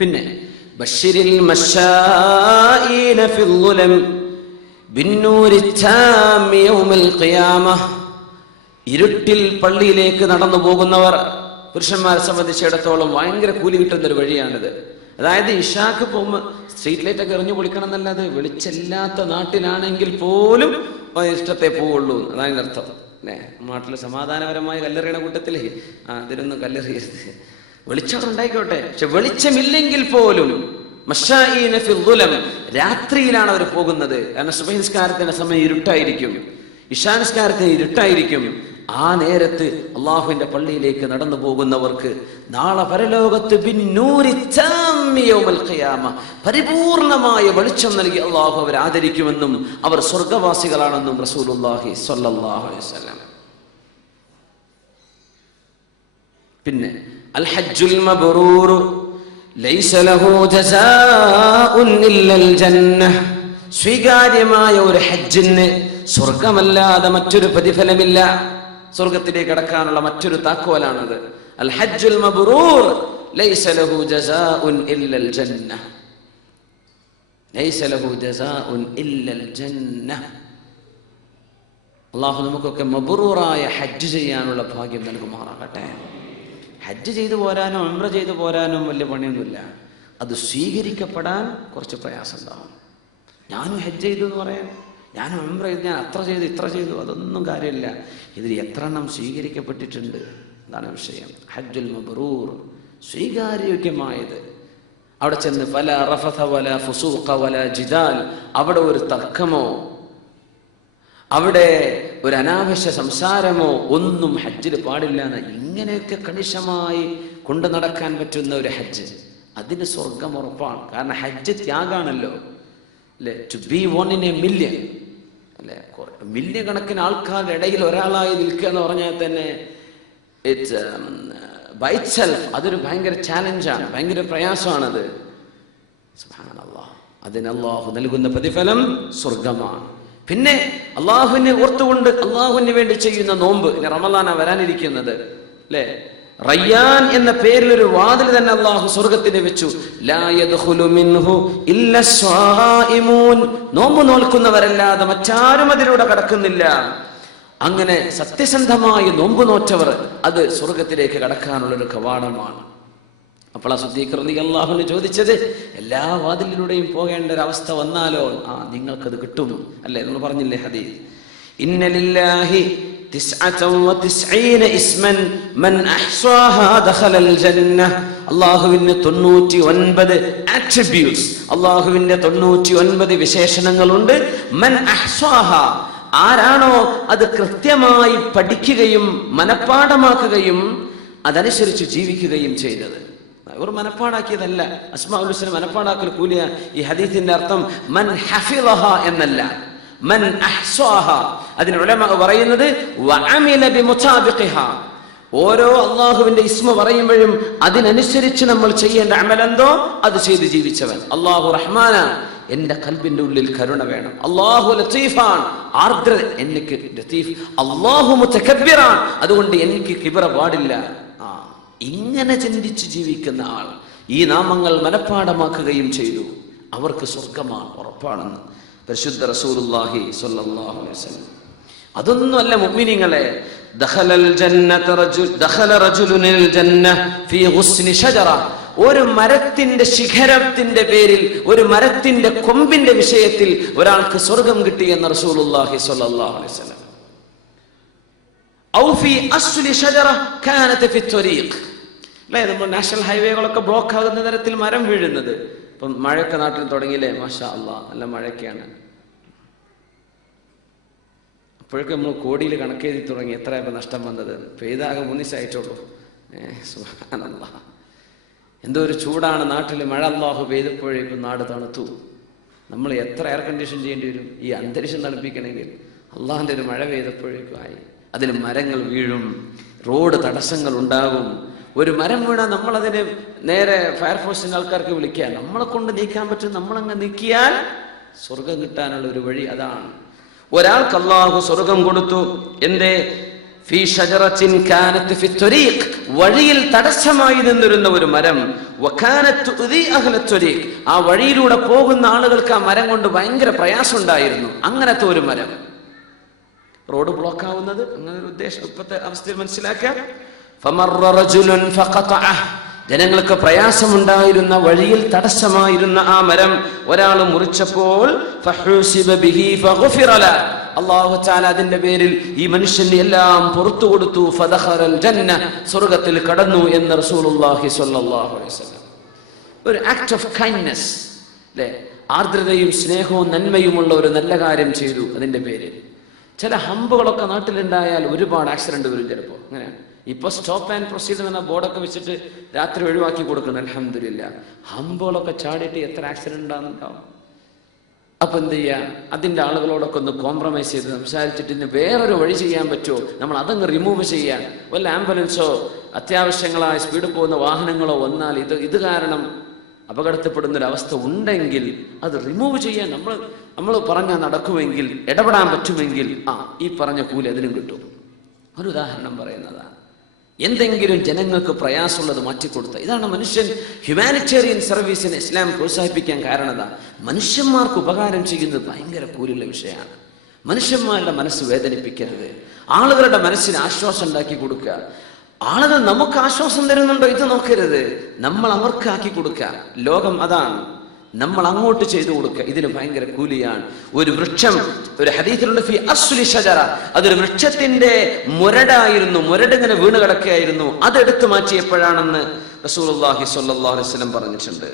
പിന്നെ ബശ്ശിരിൽ മശായീന ഫിൽ ളുലം ബിന്നൂരി താമി യൗമൽ ഖിയാമഹ. ഇരുട്ടിൽ പള്ളിയിലേക്ക് നടന്നു പോകുന്നവർ പുരുഷന്മാരെ സംബന്ധിച്ചിടത്തോളം ഭയങ്കര കൂലി കിട്ടുന്ന ഒരു വഴിയാണിത്. അതായത് ഇഷാക്ക് പോകുമ്പോൾ സ്ട്രീറ്റ് ലൈറ്റ് ഒക്കെ എറിഞ്ഞു പൊളിക്കണം എന്നല്ലാതെ വെളിച്ചമില്ലാത്ത നാട്ടിലാണെങ്കിൽ പോലും ഇഷ്ടത്തെ പോവുള്ളൂ, അതാണ് അർത്ഥം അല്ലേ. നാട്ടിൽ സമാധാനപരമായ കല്ലെറിയണ കൂട്ടത്തിലേ അതിനൊന്നും കല്ലെറിയരുത്, വെളിച്ചം ഉണ്ടായിക്കോട്ടെ. പക്ഷെ വെളിച്ചമില്ലെങ്കിൽ പോലും മശായീന ഫിൽ ളുലം, രാത്രിയിലാണ് അവർ പോകുന്നത്. കാരണം സുബഹി നിസ്കാരത്തിന്റെ സമയം ഇരുട്ടായിരിക്കും, ഇശാ നിസ്കാരത്തിന് ഇരുട്ടായിരിക്കും. ആ നേരത്ത് അള്ളാഹുവിന്റെ പള്ളിയിലേക്ക് നടന്നു പോകുന്നവർക്ക് നാളെ പരലോകത്ത് ബിന്നൂരി താമി യൗമൽ ഖിയാമ, പരിപൂർണമായ വെളിച്ചം നൽകി അള്ളാഹു അവരെ ആദരിക്കുമെന്നും അവർ സ്വർഗവാസികളാണെന്നും റസൂലുള്ളാഹി സ്വല്ലല്ലാഹു അലൈഹി വസല്ലം. പിന്നെ അൽ ഹജ്ജുൽ മബ്റൂർ ലൈസ ലഹു ജസാഉൻ ഇല്ലൽ ജന്നഹ, സ്വീകാര്യമായ ഒരു ഹജ്ജിന് സ്വർഗമല്ലാതെ മറ്റൊരു പ്രതിഫലമില്ല. സ്വർഗത്തിലേക്ക് കടക്കാനുള്ള മറ്റൊരു താക്കോലാണത്. അൽ ഹജ്ജുൽ മബ്റൂർ ലൈസ ലഹു ജസാഉൻ ഇല്ലൽ ജന്നഹ, ലൈസ ലഹു ജസാഉൻ ഇല്ലൽ ജന്നഹ. അല്ലാഹു നമുക്കൊക്കെ മബ്റൂറായ ഹജ്ജ് ചെയ്യാനുള്ള ഭാഗ്യം നൽകുമാറാകട്ടെ. ഹജ്ജ് ചെയ്തു പോരാനോ ഉംറ ചെയ്തു പോരാനോ വലിയ പണിയൊന്നുമില്ല, അത് സ്വീകരിക്കപ്പെടാൻ കുറച്ച് പ്രയാസം ഉണ്ടാവും. ഞാനും ഹജ്ജ് ചെയ്തു എന്ന് പറയാൻ, ഞാനും ഉംറ ചെയ്തു, ഞാൻ അത്ര ചെയ്തു ഇത്ര ചെയ്തു, അതൊന്നും കാര്യമില്ല. ഇതിൽ എത്ര എണ്ണം സ്വീകരിക്കപ്പെട്ടിട്ടുണ്ട്, അതാണ് വിഷയം. ഹജ്ജുൽ മബ്റൂർ, സ്വീകാര്യോഗ്യമായത്. അവിടെ ചെന്ന് ഫലാ റഫഥ വലാ ഫുസൂഖ വലാ ജിദാൽ, അവിടെ ഒരു തർക്കമോ അവിടെ ഒരു അനാവശ്യ സംസാരമോ ഒന്നും ഹജ്ജിൽ പാടില്ല എന്ന്, ഇങ്ങനെയൊക്കെ കണിശമായി കൊണ്ടു നടക്കാൻ പറ്റുന്ന ഒരു ഹജ്ജ്, അതിന് സ്വർഗം ഉറപ്പാണ്. കാരണം ഹജ്ജ് ത്യാഗാണല്ലോ അല്ലെ. To be one in a million അല്ലെ, മില്യൺ കണക്കിന് ആൾക്കാരുടെ ഇടയിൽ ഒരാളായി നിൽക്കുക എന്ന് പറഞ്ഞാൽ തന്നെ ഇറ്റ്സ് ബൈ ഇറ്റ്സെൽഫ് അതൊരു ഭയങ്കര ചാലഞ്ചാണ്, ഭയങ്കര പ്രയാസമാണത്. സുബ്ഹാനല്ലാഹ്, അതിന് അല്ലാഹു നൽകുന്ന പ്രതിഫലം സ്വർഗമാണ്. പിന്നെ അള്ളാഹുവിനെ ഓർത്തുകൊണ്ട് അള്ളാഹുവിന് വേണ്ടി ചെയ്യുന്ന നോമ്പ്, റമളാനാ വരാനിരിക്കുന്നത് അല്ലെ. റയ്യാൻ എന്ന പേരിൽ ഒരു വാതിൽ തന്നെ അള്ളാഹു സ്വർഗത്തിന് വെച്ചു. ലാ യദ്ഖുലു മിൻഹു ഇല്ല സ്വായിമൂൻ, നോമ്പ് നോൽക്കുന്നവരല്ലാതെ മറ്റാരും അതിലൂടെ കടക്കുന്നില്ല. അങ്ങനെ സത്യസന്ധമായി നോമ്പ് നോറ്റവർ, അത് സ്വർഗത്തിലേക്ക് കടക്കാനുള്ള ഒരു കവാടമാണ്. അപ്പോൾ സിദ്ദീഖ് റളിയല്ലാഹു അൻഹു ചോദിച്ചത്, എല്ലാ വാതിലിലൂടെയും പോകേണ്ട ഒരു അവസ്ഥ വന്നാലോ? നിങ്ങൾക്കത് കിട്ടും അല്ലേ? നമ്മൾ പറഞ്ഞില്ലേ ഹദീസ്, ഇന്ന ലില്ലാഹി 99 ഇസ്മൻ മൻ അഹ്സാഹാ ദഖലൽ ജന്നഹ. അല്ലാഹുവിന് 99 ആട്രിബ്യൂട്ട്സ്, അല്ലാഹുവിന്റെ 99 വിശേഷണങ്ങളുണ്ട്. മൻ അഹ്സാഹാ, ആരാണോ അത് കൃത്യമായി പഠിക്കുകയും മനഃപ്പാഠമാക്കുകയും അതനുസരിച്ച് ജീവിക്കുകയും ചെയ്തത്. ഇവർ മനഃപ്പാടാക്കിയതല്ല, അസ്മാഉൽ ഹുസ്ന മനഃപ്പാടാക്കൽ കൂലിയ. ഈ ഹദീസിന്റെ അർത്ഥം മൻ ഹഫിളഹ എന്നല്ല, മൻ അഹ്സാഹ. അതിന് ഉലമാ പറയുന്നത് വഅമില ബിമുതാബിഖിഹ, ഓരോ അള്ളാഹുവിന്റെ ഇസ്മ പറയുമ്പോഴും അതിനനുസരിച്ച് നമ്മൾ ചെയ്യേണ്ട അമലെന്തോ അത് ചെയ്ത് ജീവിച്ചവൻ. അല്ലാഹു റഹ്മാന, എന്റെ കൽബിന്റെ ഉള്ളിൽ കരുണ വേണം. അല്ലാഹു ലത്തീഫാൻ, ആർദ്ര, എനിക്ക് ലത്തീഫ്. അല്ലാഹു മുതകബ്ബിറാൻ, അതുകൊണ്ട് എനിക്ക് കിബ്റ പാടില്ല. ഇങ്ങനെ ചിന്തിച്ച് ജീവിക്കുന്ന ആൾ ഈ നാമങ്ങൾ മനഃപ്പാഠമാക്കുകയും ചെയ്തു, അവർക്ക് സ്വർഗമാണ് ഉറപ്പാണെന്ന് പരിശുദ്ധ റസൂലുള്ളാഹി സ്വല്ലല്ലാഹു അലൈഹി വസല്ലം. അതൊന്നുമല്ല മുഅ്മിനീങ്ങളെ, ദഖല റജുലുൽ ജന്നഹ ഫീ ഗുസ്നി ഷജറ, ഒരു മരത്തിന്റെ ശിഖരത്തിന്റെ പേരിൽ, ഒരു മരത്തിന്റെ കൊമ്പിന്റെ വിഷയത്തിൽ ഒരാൾക്ക് സ്വർഗം കിട്ടി എന്ന് റസൂലുള്ളാഹി സ്വല്ലല്ലാഹു അലൈഹി വസല്ലം. ഔ ഫീ അസ്ലി ഷജറ കാനത് ഫി ത്വരീഖ്, അല്ലേ? നമ്മൾ നാഷണൽ ഹൈവേകളൊക്കെ ബ്ലോക്ക് ആകുന്ന തരത്തിൽ മരം വീഴുന്നത്. ഇപ്പം മഴയൊക്കെ നാട്ടിൽ തുടങ്ങിയില്ലേ, മാഷാ അല്ലാഹ്, നല്ല മഴയൊക്കെയാണ്. അപ്പോഴൊക്കെ നമ്മൾ കോടിയിൽ കണക്കെഴുതി തുടങ്ങി, എത്രയപ്പോൾ നഷ്ടം വന്നത്. പെയ്താകെ 3 ദിവസമായിട്ടുള്ളൂ. സുബ്ഹാനല്ലാഹ്, എന്തോ ഒരു ചൂടാണ് നാട്ടിൽ. മഴ അല്ലാഹു പെയ്തപ്പോഴേക്കും നാട് തണുത്തു. നമ്മൾ എത്ര എയർ കണ്ടീഷൻ ചെയ്യേണ്ടി വരും ഈ അന്തരീക്ഷം തണുപ്പിക്കണമെങ്കിൽ? അള്ളാഹിന്റെ ഒരു മഴ പെയ്തപ്പോഴേക്കും ആയി. അതിൽ മരങ്ങൾ വീഴും, റോഡ് തടസ്സങ്ങൾ ഉണ്ടാകും. ഒരു മരം വീണാൽ നമ്മളതിന് നേരെ ഫയർഫോഴ്സിന്റെ ആൾക്കാർക്ക് വിളിക്കുക, നമ്മളെ കൊണ്ട് നീക്കാൻ പറ്റും, നമ്മളങ്ങ് നീക്കിയാൽ സ്വർഗം കിട്ടാനുള്ള ഒരു വഴി അതാണ്. ഒരാൾക്ക് അല്ലാഹു സ്വർഗം കൊടുത്തു. എന്തേ? ഫീ ഷജറത്തിൻ കാനത്ത് ഫി ത്വരീഖ്, വഴിയിൽ തടസ്സമായി നിന്നിരുന്ന ഒരു മരം. വകാനത്ത് തുദി അഹ്ല ത്വരീഖ്, ആ വഴിയിലൂടെ പോകുന്ന ആളുകൾക്ക് ആ മരം കൊണ്ട് ഭയങ്കര പ്രയാസം ഉണ്ടായിരുന്നു. അങ്ങനത്തെ ഒരു മരം, റോഡ് ബ്ലോക്ക് ആവുന്നത്, അങ്ങനെ ഒരു ഉദ്ദേശം ഇപ്പോഴത്തെ അവസ്ഥയിൽ മനസ്സിലാക്കാം. ഫമർറ റജുലുൻ ഫഖതഅഹ്, ജനങ്ങൾക്ക് പ്രയാസമുണ്ടായിരുന്ന വഴിയിൽ തടസ്സമായിരുന്ന ആ മരം ഒരാൾ മുറിച്ചപ്പോൾ ഫഹുസിബ ബിഹി ഫഗുഫിറ ലഹു, അല്ലാഹു തആല അതിന്റെ പേരിൽ ഈ മനുഷ്യന് എല്ലാം പുറത്തു കൊടുത്തു. ഫദഖറൽ ജന്ന, സ്വർഗ്ഗത്തിൽ കടന്നു എന്ന് റസൂലുള്ളാഹി സ്വല്ലല്ലാഹു അലൈഹി വസല്ലം. ഒരു ആക്ട് ഓഫ് കൈൻഡ്നസ്, അല്ലേ? ആർദ്രതയും സ്നേഹവും നന്മയുമുള്ള ഒരു നല്ല കാര്യം ചെയ്തു അതിന്റെ പേരിൽ. ചില ഹമ്പുകളൊക്കെ നാട്ടിലുണ്ടായാൽ ഒരുപാട് ആക്സിഡന്റ് വരും ചിലപ്പോൾ. അങ്ങനെയാണ്. ഇപ്പൊ സ്റ്റോപ്പ് ആൻഡ് പ്രൊസീഡ് എന്ന ബോർഡൊക്കെ വെച്ചിട്ട് രാത്രി ഒഴിവാക്കി കൊടുക്കണം. അൽഹംദുലില്ലാ. ഹമ്പുകളൊക്കെ ചാടിയിട്ട് എത്ര ആക്സിഡന്റ് ഉണ്ടാകുന്നുണ്ടാവും. അപ്പൊ എന്ത് ചെയ്യാ, അതിന്റെ ആളുകളോടൊക്കെ ഒന്ന് കോംപ്രമൈസ് ചെയ്ത് സംസാരിച്ചിട്ട് ഇന്ന് വേറൊരു വഴി ചെയ്യാൻ പറ്റുമോ, നമ്മൾ അതങ്ങ് റിമൂവ് ചെയ്യാൻ. വല്ല ആംബുലൻസോ അത്യാവശ്യങ്ങളായ സ്പീഡ് പോകുന്ന വാഹനങ്ങളോ വന്നാൽ ഇത് കാരണം അപകടത്തിൽപ്പെടുന്നൊരവസ്ഥ ഉണ്ടെങ്കിൽ അത് റിമൂവ് ചെയ്യാൻ നമ്മൾ പറഞ്ഞാൽ നടക്കുമെങ്കിൽ, ഇടപെടാൻ പറ്റുമെങ്കിൽ ഈ പറഞ്ഞ കൂലി അതിനും കിട്ടും. ഒരു ഉദാഹരണം പറയുന്നതാണ്. എന്തെങ്കിലും ജനങ്ങൾക്ക് പ്രയാസമുള്ളത് മാറ്റിക്കൊടുത്ത, ഇതാണ് മനുഷ്യൻ. ഹ്യൂമാനിറ്റേറിയൻ സർവീസിനെ ഇസ്ലാം പ്രോത്സാഹിപ്പിക്കാൻ കാരണം മനുഷ്യന്മാർക്ക് ഉപകാരം ചെയ്യുന്നത് ഭയങ്കര കൂലുള്ള വിഷയമാണ്. മനുഷ്യന്മാരുടെ മനസ്സ് വേദനിപ്പിക്കരുത്, ആളുകളുടെ മനസ്സിന് ആശ്വാസം ഉണ്ടാക്കി കൊടുക്കുക. ആളുകൾ നമുക്ക് ആശ്വാസം തരുന്നുണ്ടോ ഇത് നോക്കരുത്, നമ്മൾ അവർക്ക് ആക്കി കൊടുക്കുക. ലോകം അതാണ്, നമ്മൾ അങ്ങോട്ട് ചെയ്തു കൊടുക്കുക. ഇതിന് ഭയങ്കര കൂലിയാണ്. ഒരു വൃക്ഷം, ഒരു ഹദീസിലുണ്ട് ഫി അസ്ലി ഷജറ, അതൊരു വൃക്ഷത്തിന്റെ മുരടായിരുന്നു, മുരടിങ്ങനെ വീണ് കിടക്കുകയായിരുന്നു. അതെടുത്തു മാറ്റിയപ്പോഴാണെന്ന് റസൂലുള്ളാഹി സ്വല്ലല്ലാഹു അലൈഹി വസല്ലം പറഞ്ഞിട്ടുണ്ട്.